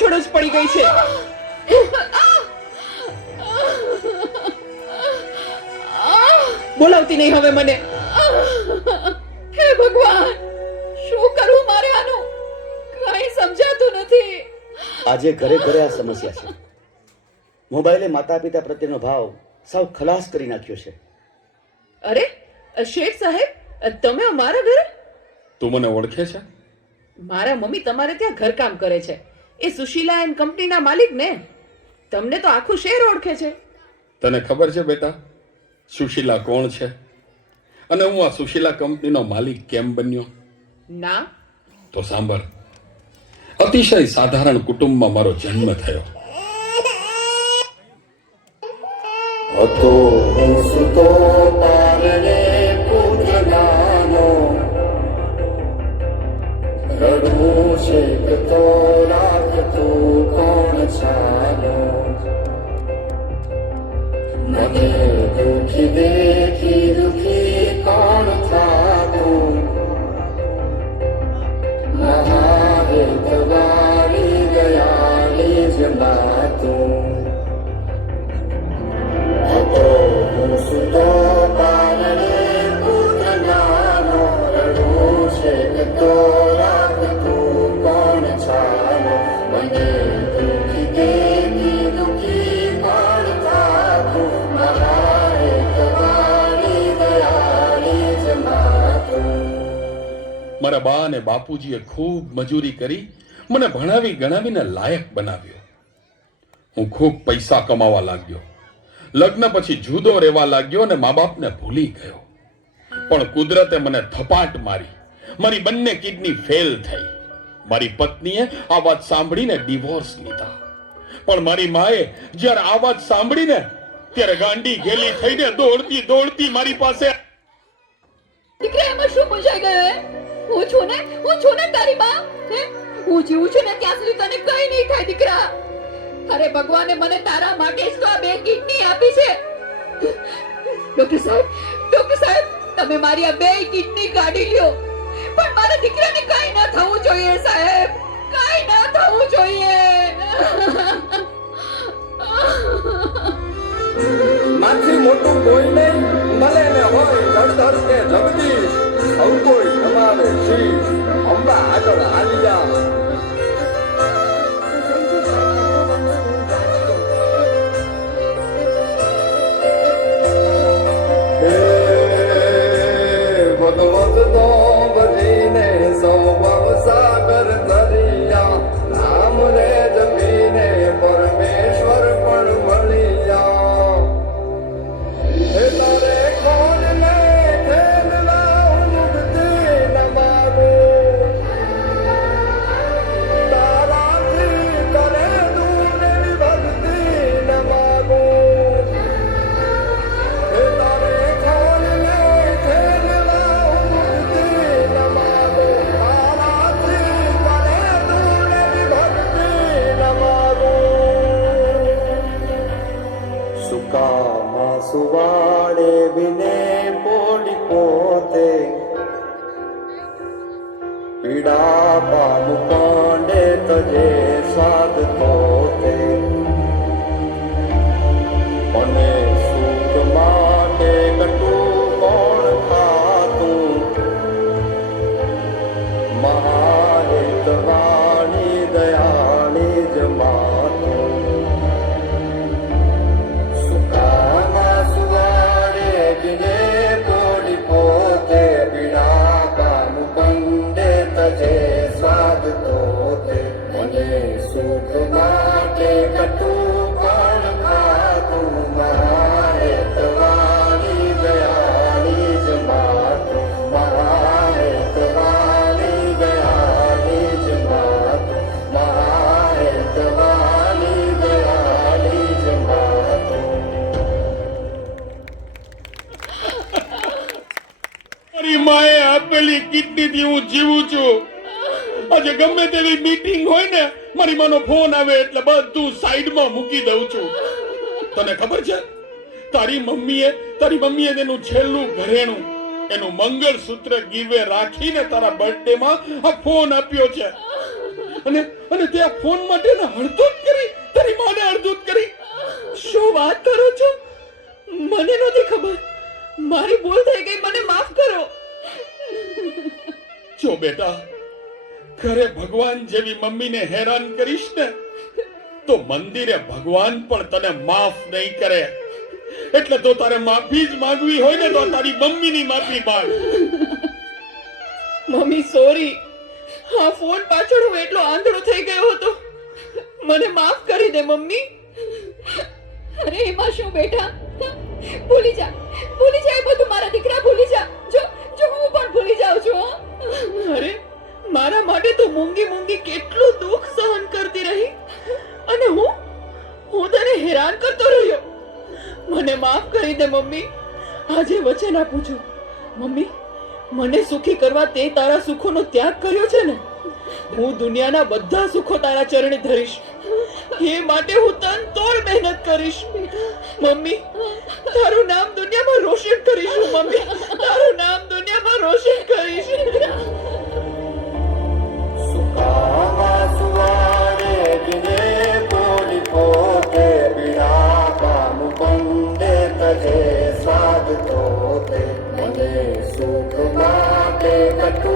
પાછળ જ પડી ગઈ છે. બોલાવતી નહીં હવે મને. હે ભગવાન, શું કરું મારે આનું? કઈ સમજાતું નથી. આજે ઘરે ઘરે આ સમસ્યા છે. મોબાઈલે માતા પિતા પ્રત્યેનો ભાવ સાવ ખલાસ કરી નાખ્યો છે. અરે શેઠ સાહેબ, તમે અમારા ઘરે? તું મને ઓળખે છે? મારા મમ્મી તમારે ત્યાં ઘરકામ કરે છે. એ સુશીલા એન્ડ કંપનીના માલિક ને. તમને તો આખું શહેર ઓળખે છે. તને ખબર છે બેટા સુશીલા કોણ છે અને હું આ સુશીલા કંપનીનો માલિક કેમ બન્યો? ના. તો સાંભળ. અતિશય સાધારણ કુટુંબમાં મારો જન્મ થયો. હતો હું સુતો પારણે પુત્ર નાનો, રડું શેકતો રાખતું કોણ છાનો, મને દુખી દેખી દુખી કોણ થાતું, મહાહેતવાળી દયાળી જ માતું. હતો હું સુતો પારણે પુત્ર નાનો, રડું શેકતો રાખતું કોણ છાનો, મને દુખી દેખી દુખી કોણ થાતું, મહાહેતવાળી દયાળી જ માતું. મારા બા અને બાપુજીએ ખૂબ મજૂરી કરી મને ભણાવી ગણાવીને લાયક બનાવ્યો. હું ખૂબ પૈસા કમાવા લાગ્યો. લગ્ન પછી જુદો રહેવા લાગ્યો અને મા બાપને ભૂલી ગયો. પણ કુદરતે મને થપાટ મારી. મારી બંને કિડની ફેલ થઈ. મારી પત્નીએ આ વાત સાંભળીને ડિવોર્સ લીધા. પણ મારી માએ જ્યારે આ વાત સાંભળીને ત્યારે ગાંડી ગેલી થઈને દોડતી દોડતી મારી પાસે. દીકરા, એમાં શું પૂછાઈ ગયો? હું છું ને તારી માં. હું જીવું છું ને ત્યાં સુધી તને કઈ નહીં થાય દીકરા. અરે ભગવાને મને તારા માટે જ તો આ 2 કિડની આપી છે. ડોક્ટર સાહેબ, તમે મારી આ 2 કિડની કાઢી લ્યો, પણ મારા દીકરાને કઈ ન થવું જોઈએ સાહેબ, કઈ ન થવું જોઈએ. માથી મોટું કોઈ નહીં, મળે ને હોય ધડધડ કે જગદીશ, સૌ કોઈ તમારે શીશ, અંબા આગળ આલિયા. ભગવત નો ભજીને સૌ ભવસાગર ધરિયા, નામ રે જપીને પરમેશ્વર પણ મળ્યા. હે તારે કોણને ખેલવા મુક્તિ ન માગું, તારાથી કરે દૂર એવી ભક્તિ ન માગું. હે તારે કોણને ખેલવા મુક્તિ ન માગું, તારાથી કરે દૂર એવી ભક્તિ ન માગું. સુકામાં સુવાડે બિને પોડી પોતે, પીડા પામુ પાંડે તજે સાધ પોતે, મને સુખ માટે કટું કોણ ખાતું, મહાહેતવાણી દયાળી જ માતું. સુકામાં સુવાડે બિને પોડી પોતે, પીડા પામુ કંડે તજે સ્વાદ તોતે, મને સુખ માટે કટું કોણ ખાતું, મહાહેતવાણી દયાળી જ માતું, મહાહેતવાણી દયાળી જ માતું, મહાહેતવાણી દયાળી જ માતું. મારી માએ આપેલી કિડનીથી હું જીવું છું. આજે ગમે તેવી મીટિંગ હોય ને, મારી માનો ફોન આવે એટલે બધું સાઈડમાં મૂકી દઉં છું. તને ખબર છે તારી મમ્મીએ તેનું છેલ્લું ઘરેણું, એનું મંગળસૂત્ર ગીરવે રાખીને તારા બર્થડે માં આ ફોન આપ્યો છે. અને તે આ ફોન માટે હળદૂત કરી, તારી માને હળદૂત કરી. શું વાત કરો છો? મને નથી ખબર. મારી ભૂલ થઈ ગઈ, મને માફ કરો. જો બેટા, ઘરે ભગવાન જેવી મમ્મીને હેરાન કરીશ ને તો મંદિરે ભગવાન પણ તને માફ નહીં કરે. એટલે તો તારે માફી જ માંગવી હોય ને તો તારી મમ્મીની માફી માંગ. Mummy sorry. હા, ફોન પાછળ હું એટલો આંધળો થઈ ગયો હતો. મને માફ કરી દે મમ્મી. અરે એમાં શું બેટા, ભૂલી જા એ બધું. મારા દીકરા ભૂલી જા. જો હું પણ ભૂલી જાઉં છું. અરે મારા માટે તો મૂંગી કેટલું દુઃખ સહન કરતી રહી, અને હું તને હેરાન કરતો રહ્યો. મને માફ કરી દે મમ્મી. આજે વચન આપું છું મમ્મી, મને સુખી કરવા તે તારા સુખોનો ત્યાગ કર્યો છે ને, હું દુનિયાના બધા સુખો તારા ચરણે ધરીશ. એ માટે હું તન તોડ મહેનત કરીશ. મમ્મી, તારું નામ દુનિયામાં રોશન કરીશ. મમ્મી, તારું નામ દુનિયામાં રોશન કરીશ. સુકામાં સુવારે દિને બોલી પોતે બિના કામ બંદે તજે સાધ તોતે મને સુખ માટે કટુ